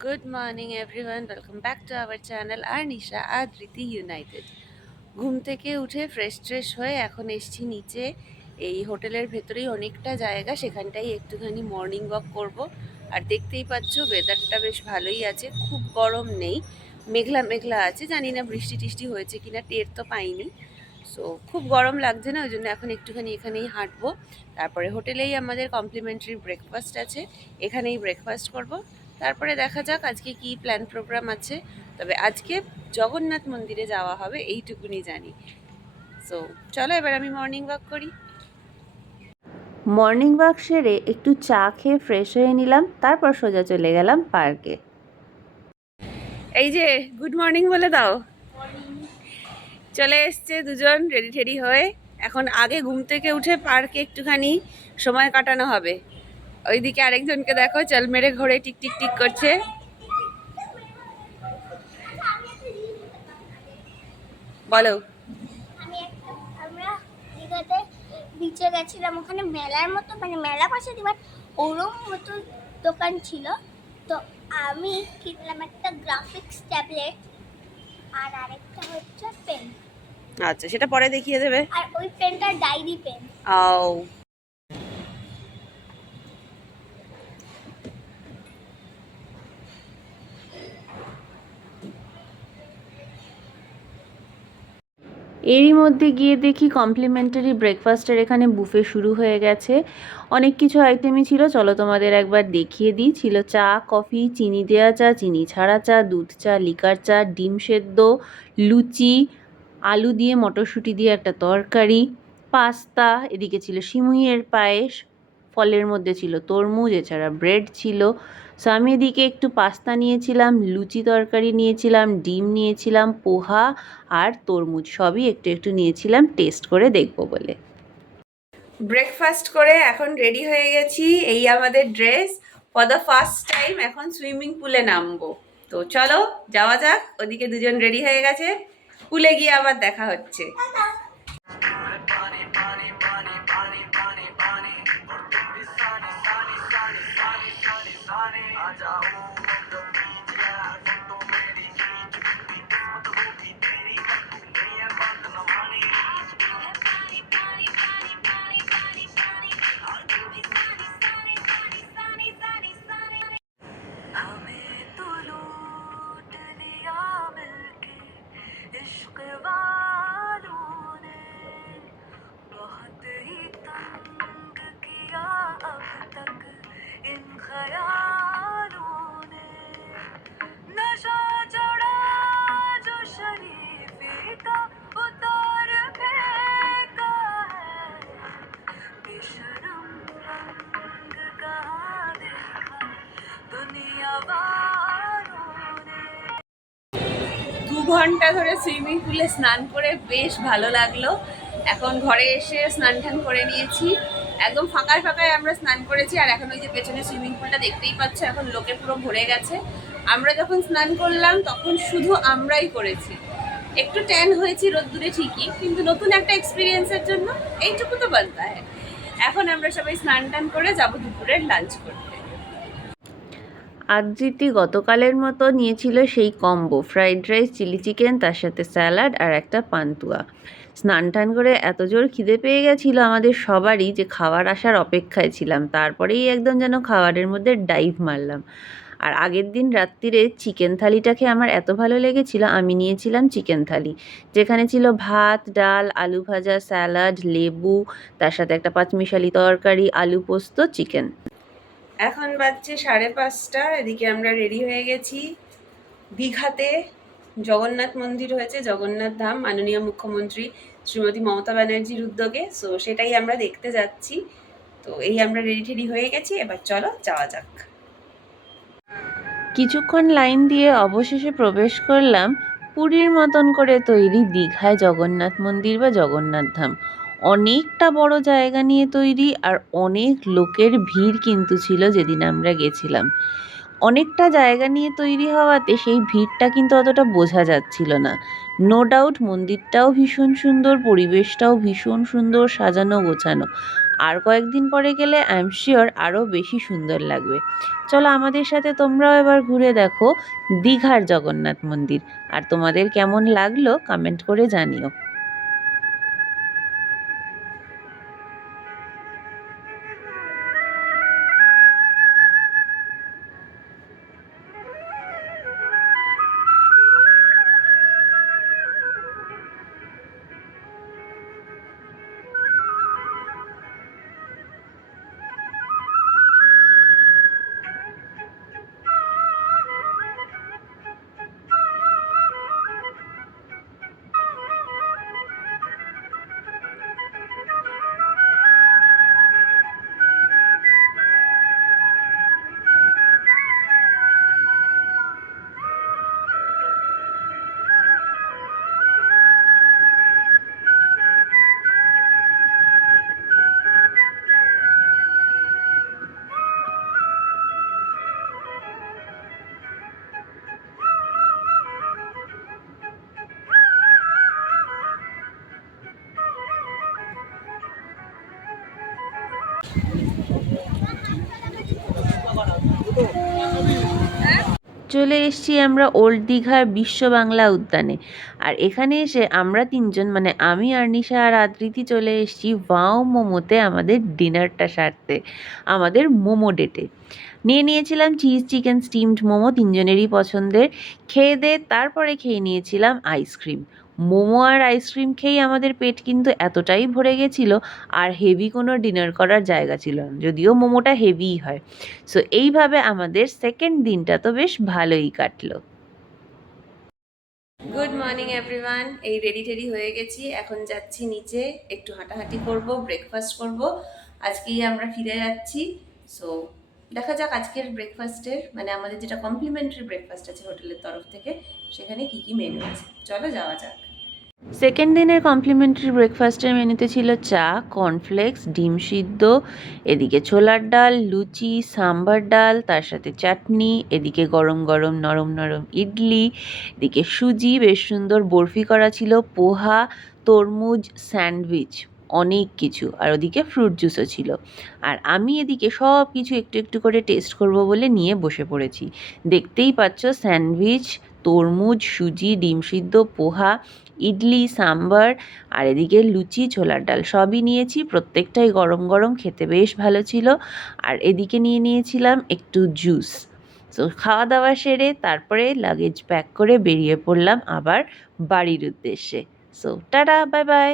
Good morning everyone, welcome back to our channel Arnisha Adriti United. ঘুম থেকে উঠে fresh হয়ে এখন এসছি নিচে। এই হোটেলের ভেতরেই অনেকটা জায়গা, সেখানটাই একটুখানি মর্নিং ওয়াক করব। আর দেখতেই পাচ্ছ ওয়েদারটা বেশ ভালোই আছে, খুব গরম নেই, মেঘলা মেঘলা আছে। জানি না বৃষ্টি টিষ্টি হয়েছে কিনা, টের তো পাইনি। সো খুব গরম লাগছে না, ওই জন্য এখন একটুখানি এখানেই হাঁটবো। তারপরে হোটেলেই আমাদের কমপ্লিমেন্টারি ব্রেকফাস্ট আছে, এখানেই ব্রেকফাস্ট করব। তারপরে দেখা যাক আজকে কি প্ল্যান প্রোগ্রাম আছে। তবে আজকে জগন্নাথ মন্দিরে যাওয়া হবে এইটুকুনি জানি। সো চলো এবার আমি মর্নিং ওয়াক করি। মর্নিং ওয়াক সেরে একটু চা খেয়ে ফ্রেশ হয়ে নিলাম, তারপর সোজা চলে গেলাম পার্কে। এই যে গুড মর্নিং বলে দাও। চলে এসছে দুজন রেডি টেডি হয়ে। এখন আগে ঘুম থেকে উঠে পার্কে একটুখানি সময় কাটানো হবে। ওইদিকে আরেকজনকে দেখো, চল মেরে ঘোরে টিক টিক টিক করছে। বলো। আমরা দীঘাতে বিচে গেছিলাম, ওখানে মেলার মতো মানে মেলা পাশে দিবার ওরম মতো দোকান ছিল। তো আমি কিনলাম একটা গ্রাফিক্স ট্যাবলেট আর আরেকটা হচ্ছে পেন। আচ্ছা, সেটা পরে দেখিয়ে দেবে। আর ওই পেনটা ডায়েরি পেন। আও, এরই মধ্যে গিয়ে দেখি কমপ্লিমেন্টারি ব্রেকফাস্টের এখানে বুফে শুরু হয়ে গেছে। অনেক কিছু আইটেমই ছিল, চলো তোমাদের একবার দেখিয়ে দিই। ছিল চা, কফি, চিনি দেওয়া চা, চিনি ছাড়া চা, দুধ চা, লিকার চা, ডিম সেদ্ধ, লুচি, আলু দিয়ে মটরশুঁটি দিয়ে একটা তরকারি, পাস্তা, এদিকে ছিল সিমুইয়ের পায়েস, ফলের মধ্যে ছিল তরমুজ, এছাড়া ব্রেড ছিল। সো আমি এদিকে একটু পাস্তা নিয়েছিলাম, লুচি তরকারি নিয়েছিলাম, ডিম নিয়েছিলাম, পোহা আর তরমুজ সবই একটু একটু নিয়েছিলাম টেস্ট করে দেখবো বলে। ব্রেকফাস্ট করে এখন রেডি হয়ে গেছি। এই আমাদের dress. For the first time এখন সুইমিং পুলে নামবো। তো চলো যাওয়া যাক। ওদিকে দুজন রেডি হয়ে গেছে, পুলে গিয়ে আবার দেখা হচ্ছে। ঘন্টা ধরে সুইমিং পুলে স্নান করে বেশ ভালো লাগলো। এখন ঘরে এসে স্নান টান করে নিয়েছি, একদম ফাঁকায় ফাঁকায় আমরা স্নান করেছি। আর এখন ওই যে পেছনে সুইমিং পুলটা দেখতেই পাচ্ছ, এখন লোকে পুরো ভরে গেছে। আমরা যখন স্নান করলাম তখন শুধু আমরাই করেছি। একটু ট্যান হয়েছি রোদ্দুরে ঠিকই, কিন্তু নতুন একটা এক্সপিরিয়েন্সের জন্য এইটুকু তো বানতা হয়। এখন আমরা সবাই স্নান টান করে যাবো দুপুরের লাঞ্চ করতে। আদ্রিতি গতকালের মতো নিয়েছিল সেই combo, fried rice, chilli chicken, তার সাথে স্যালাড আর একটা পান্তুয়া। স্নান টান করে এত জোর খিদে পেয়ে গেছিলো আমাদের সবারই যে খাবার আসার অপেক্ষায় ছিলাম। তারপরেই একদম যেন খাবারের মধ্যে ডাইভ মারলাম। আর আগের দিন রাত্রিরে চিকেন থালিটা খেয়ে আমার এত ভালো লেগেছিল, আমি নিয়েছিলাম চিকেন থালি, যেখানে ছিল ভাত, ডাল, আলু ভাজা, স্যালাড, লেবু, তার সাথে একটা পাঁচমিশালি তরকারি, আলু পোস্ত, চিকেন। এখন বাজছে 5:30। এদিকে আমরা রেডি হয়ে গেছি। দীঘাতে জগন্নাথ মন্দির হয়েছে, জগন্নাথ ধাম, মাননীয় মুখ্যমন্ত্রী শ্রীমতী মমতা ব্যানার্জির উদ্যোগে। সো সেটাই আমরা দেখতে যাচ্ছি। তো এই আমরা রেডি টেডি হয়ে গেছি, এবার চলো যাওয়া যাক। কিছুক্ষণ লাইন দিয়ে অবশেষে প্রবেশ করলাম পুরীর মতন করে তৈরি দীঘায় জগন্নাথ মন্দির বা জগন্নাথ ধাম। অনেকটা বড় জায়গা নিয়ে তৈরি, আর অনেক লোকের ভিড় কিন্তু ছিল যেদিন আমরা গেছিলাম। অনেকটা জায়গা নিয়ে তৈরি হওয়াতে সেই ভিড়টা কিন্তু অতটা বোঝা যাচ্ছিল না। নো ডাউট মন্দিরটাও ভীষণ সুন্দর, পরিবেশটাও ভীষণ সুন্দর, সাজানো গোছানো। আর কয়েকদিন পরে গেলে আই এম শিওর আরও বেশি সুন্দর লাগবে। চলো আমাদের সাথে তোমরাও এবার ঘুরে দেখো দীঘার জগন্নাথ মন্দির। আর তোমাদের কেমন লাগলো কমেন্ট করে জানিও। চলে এসেছি আমরা ওল্ড দীঘার বিশ্ব বাংলা উদ্যানে। আর এখানে এসে আমরা তিনজন মানে আমি আর্নিশা আর আদ্রিতি চলে এসেছি ওয়াও মোমোতে আমাদের ডিনারটা সারতে, আমাদের মোমো ডেটে। নিয়েছিলাম চিজ চিকেন স্টিমড মোমো, তিনজনেরই পছন্দের। খেয়ে দিয়ে তারপরে খেয়ে নিয়েছিলাম আইসক্রিম। মোমো আর আইসক্রিম খেয়েই আমাদের পেট কিন্তু এতটাই ভরে গেছিলো আর হেভি কোনো ডিনার করার জায়গা ছিল না, যদিও মোমোটা হেভিই হয়। সো এইভাবে আমাদের সেকেন্ড দিনটা তো বেশ ভালোই কাটলো। গুড মর্নিং এভরিওয়ান, এই রেডি টেডি হয়ে গেছি, এখন যাচ্ছি নিচে, একটু হাঁটাহাঁটি করব, ব্রেকফাস্ট করব। আজকেই আমরা ফিরে যাচ্ছি। সো দেখা যাক আজকের ব্রেকফাস্টের মানে আমাদের যেটা কমপ্লিমেন্টারি ব্রেকফাস্ট আছে হোটেলের তরফ থেকে, সেখানে কি কি মেনু আছে। চলো যাওয়া যাক। সেকেন্ড দিনের কমপ্লিমেন্টারি ব্রেকফাস্টের মেনুতে ছিল চা, কর্নফ্লেক্স, ডিম সিদ্ধ, এদিকে ছোলার ডাল, লুচি, সাম্বার ডাল, তার সাথে চাটনি, এদিকে গরম গরম নরম নরম ইডলি, এদিকে সুজি, বেশ সুন্দর বরফি করা ছিল, পোহা, তরমুজ, স্যান্ডউইচ, অনেক কিছু। আর ওদিকে ফ্রুট জুসও ছিল। আর আমি এদিকে সব কিছু একটু একটু করে টেস্ট করব বলে নিয়ে বসে পড়েছি। দেখতেই পাচ্ছ স্যান্ডউইচ, তরমুজ, সুজি, ডিম সিদ্ধ, পোহা, ইডলি, সাম্বার, আর এদিকে লুচি, ছোলার ডাল সবই নিয়েছি। প্রত্যেকটাই গরম গরম, খেতে বেশ ভালো ছিল। আর এদিকে নিয়েছিলাম একটু জুস। সো খাওয়া দাওয়া সেরে তারপরে লাগেজ প্যাক করে বেরিয়ে পড়লাম আবার বাড়ির উদ্দেশ্যে। So tata, bye bye.